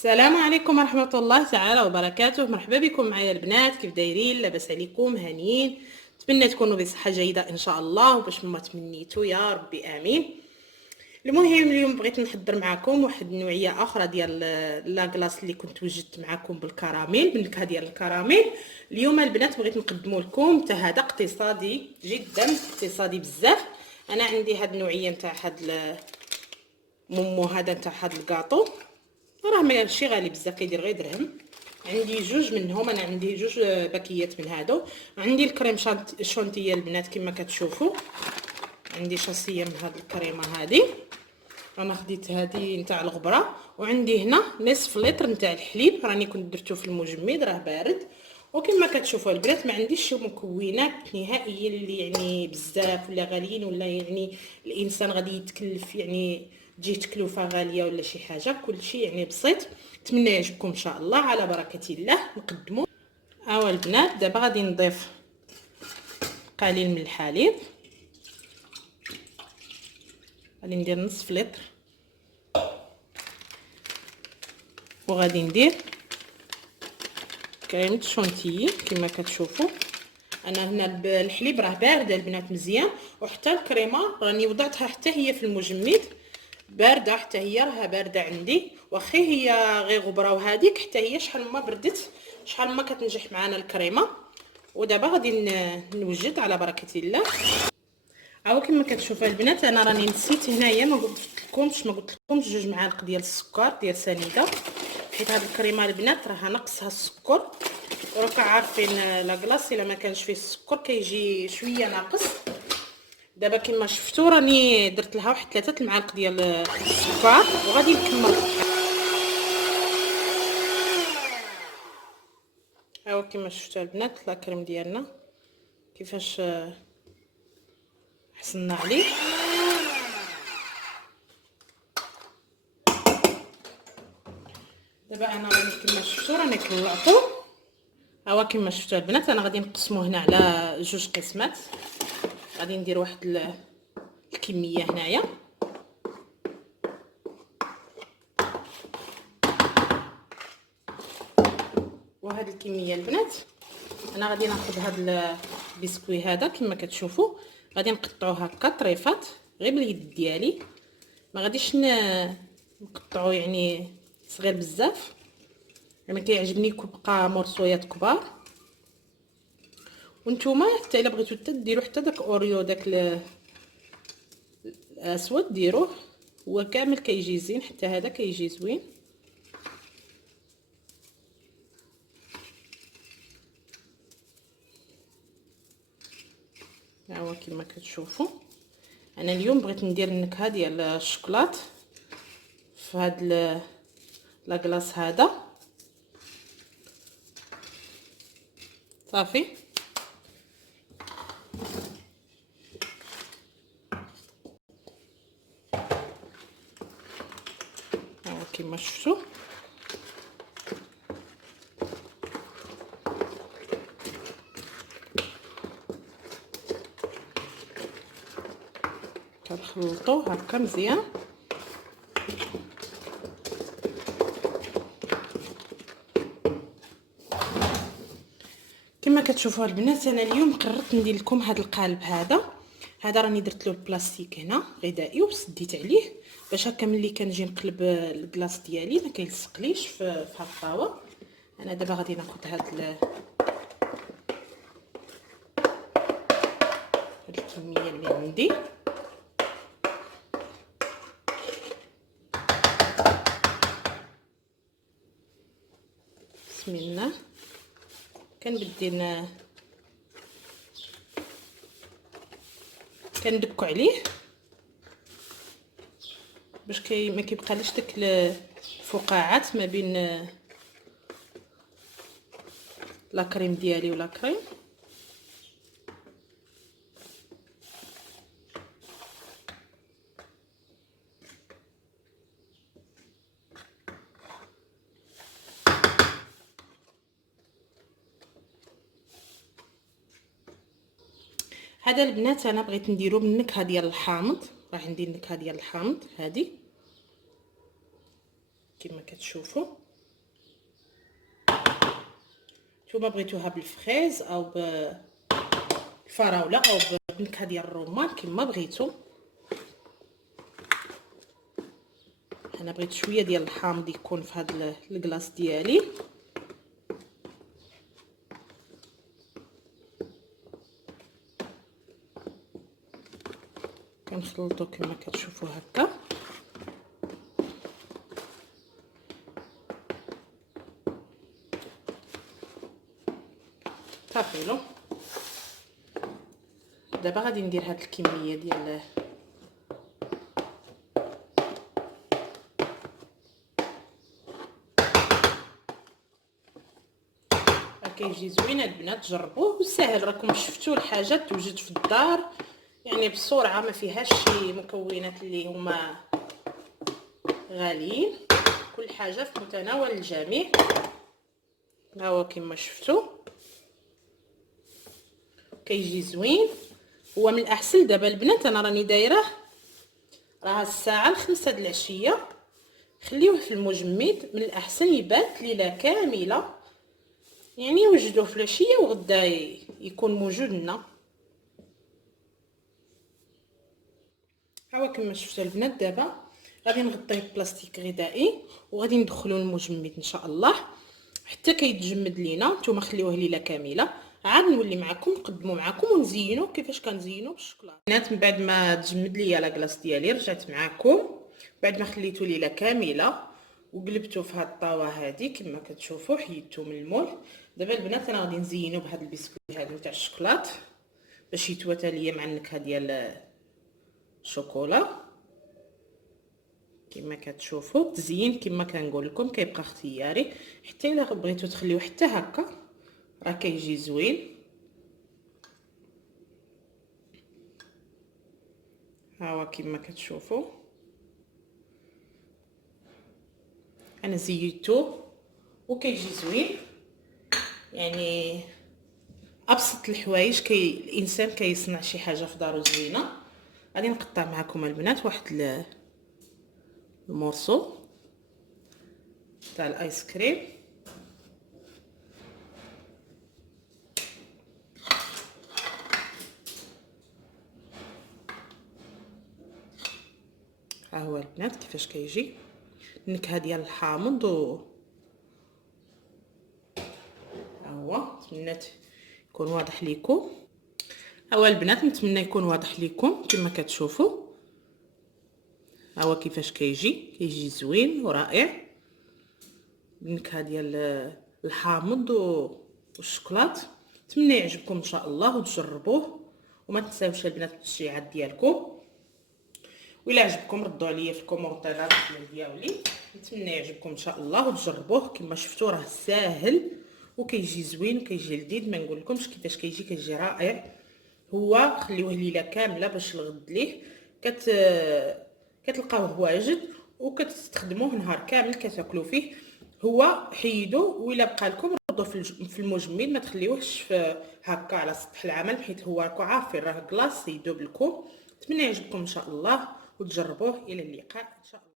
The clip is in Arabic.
السلام عليكم ورحمة الله تعالى وبركاته. مرحبا بكم معايا البنات، كيف دايرين؟ لاباس عليكم؟ هانيين؟ نتمنى تكونوا بصحة جيدة ان شاء الله وباش ما تمنيتوا يا ربي امين. المهم اليوم بغيت نحضر معكم واحد النوعيه اخرى ديال لاكلاص اللي كنت وجدت معكم بالكراميل، بالنكهه ديال الكراميل. اليوم البنات بغيت نقدمه لكم حتى هذا اقتصادي جدا، اقتصادي بزاف. انا عندي هاد النوعيه نتاع هاد مومو هذا نتاع هاد الكاطو، راه ماشي غالي بزاف، كيدير غير درهم. عندي جوج منهم، انا عندي جوج باكيات من هادو. عندي الكريم شونتيه البنات كما كتشوفوا، عندي شاصيه من هاد الكريمه هذه، انا خديت هذه نتاع الغبره. وعندي هنا نصف لتر نتاع الحليب، راني كنت درتو في المجمد راه بارد. وكما كتشوفوا البنات ما عنديش شي مكونات نهائيا اللي يعني بزاف ولا غاليين، ولا يعني الانسان غادي يتكلف يعني تجي تكلفه غاليه ولا شي حاجه، كلشي يعني بسيط. نتمنى يعجبكم ان شاء الله. على بركه الله نقدموا. ها البنات دابا غادي نضيف قليل من الحليب، غادي ندير نصف لتر، وغادي ندير كريمه شونتيي كما كتشوفوا. انا هنا الحليب راه بارد البنات مزيان، وحتى الكريمه راني وضعتها حتى هي في المجمد بارده، حتى هي راها بارده عندي، واخي هي غير غبره. وهذيك حتى هي شحال ما بردت شحال ما كتنجح معنا الكريمه. ودابا غادي نوجد على بركه الله. عاو كما كتشوفوا البنات، انا راني نسيت هنايا ما قلت لكمش جوج معالق ديال السكر ديال سنيده، حيت هاد الكريمه البنات راها ناقصها السكر، وراكم عارفين لاكلاص الا ما كانش فيه السكر كيجي شويه ناقص. دابا كما شفتوا راني درت لها واحد 3 المعالق ديال السكر، وغادي نكمل. هاو كما شفتوا البنات لاكريم ديالنا كيفاش حصلنا عليه. دابا انا راني كما شفتوا راني طلعته. هاو كما شفتوا البنات انا غادي نقسمو هنا على جوج قسمات، غادي ندير واحد الكميه هنايا. وهاد الكميه البنات انا غادي ناخذ هاد البسكوي هذا كما كتشوفوا، غادي نقطعوه هكا طريفات غير باليد ديالي، ما غاديش نقطعو يعني صغير بزاف، يعني كيعجبني يبقى مرصويات كبار. وانتوما حتى الا بغيتو حتى ديروا حتى داك اوريو داك الاسود ديروه، هو كامل كيجي زين، حتى هذا كيجي زوين. ها هو كما كتشوفوا. انا اليوم بغيت ندير النكهه ديال الشوكولات في هاد لاكلاص هذا. صافي ها هو كما شفتوا. كنخلطوه هكا مزيان. كما كتشوفوا البنات انا اليوم قررت ندير لكم هذا القالب هذا راني درت له البلاستيك هنا غذائي وسديت عليه باش هكا ملي كنجي نقلب الكلاص ديالي ما كيلصقليش في الطاوه. انا دابا غادي ناخذ هاد الكميه اللي عندي، بسم الله. كندكو عليه باش ما كيبقاليش داك الفقاعات ما بين لا كريم ديالي ولا كريم. هذا البنات انا بغيت نديرو بالنكهه ديال الحامض، راه عندي النكهه ديال الحامض هذه كما كتشوفوا. نتوما بغيتوها بالفريز او بالفراوله او بنكهه ديال الرمان كما بغيتو. انا بغيت شويه ديال الحامض يكون في هذا الكلاص ديالي. كنخلطو كما كتشوفوا هكا. صافي له. دابا غادي ندير هاد الكميه ديال كيجي زوين البنات، جربوه وسهل. راكم شفتوا الحاجات توجد في الدار يعني بسرعه، ما فيهاش شي مكونات اللي هما غاليين، كل حاجه في متناول الجميع. ها هو كما شفتوا كيجي زوين. هو من الاحسن دابا البنات انا راني دايره راه الساعه 5 د العشيه، خليوه في المجمد. من الاحسن يبات ليله كامله، يعني وجدوه في العشيه وغدا يكون موجود لنا. هاو كما شفتوا البنات دابا غادي نغطيه بلاستيك غذائي وغادي ندخلو المجمد ان شاء الله حتى كيتجمد لينا. نتوما خليوه ليله كامله، عاد نولي معكم نقدمو معكم ونزينو كيفاش كنزينو بالشوكولاته. البنات من بعد ما تجمد ليا لاكلاص ديالي رجعت معكم بعد ما خليته ليله كامله وقلبته في هاد الطاوه هادي كما كتشوفوا، حيدته من المول. دابا البنات انا غادي نزينو بهاد البسكويت هذا نتاع الشوكولات باش يتواتى ليا مع النكهه ديال الشوكولا. كما كتشوفوا التزيين كما كنقول لكم كيبقى اختياري، حتى الا بغيتو تخليوه حتى هكا راه كيجي زوين. ها هو كما كتشوفوا انا زيدته وكيجي زوين. يعني ابسط الحوايج الانسان كيصنع شي حاجه في دارو زوينه. غادي نقطع معكم البنات واحد المورسو تاع الايس كريم. ها هو البنات كيفاش كيجي النكهه ديال الحامض ها هو. نتمنى يكون واضح ليكم. ها هو البنات نتمنى يكون واضح ليكم كما كتشوفوا. ها هو كيفاش كيجي زوين ورائع النكهه ديال الحامض والشوكولات. نتمنى يعجبكم ان شاء الله وتجربوه، وما تنساوش البنات التشجيعات ديالكم. وإلا عجبكم ردوا عليا في الكومونتيرات ديالي. نتمنى يعجبكم ان شاء الله وتجربوه. كما شفتوا راه ساهل وكيجي زوين وكيجي لذيذ، ما نقول لكمش كيفاش كيجي رائع. هو خليوه ليله كامله باش الغد ليه كتلقاوه واجد وكتستخدموه نهار كامل كتاكلوا فيه. هو حيدوه وإلا بقى لكم ردوه في المجمد، ما تخليوهش هكا على سطح العمل حيت هو راكم عارفين راه كلاص يذوب لكم. نتمنى يعجبكم ان شاء الله وتجربوه. الى اللقاء ان شاء الله.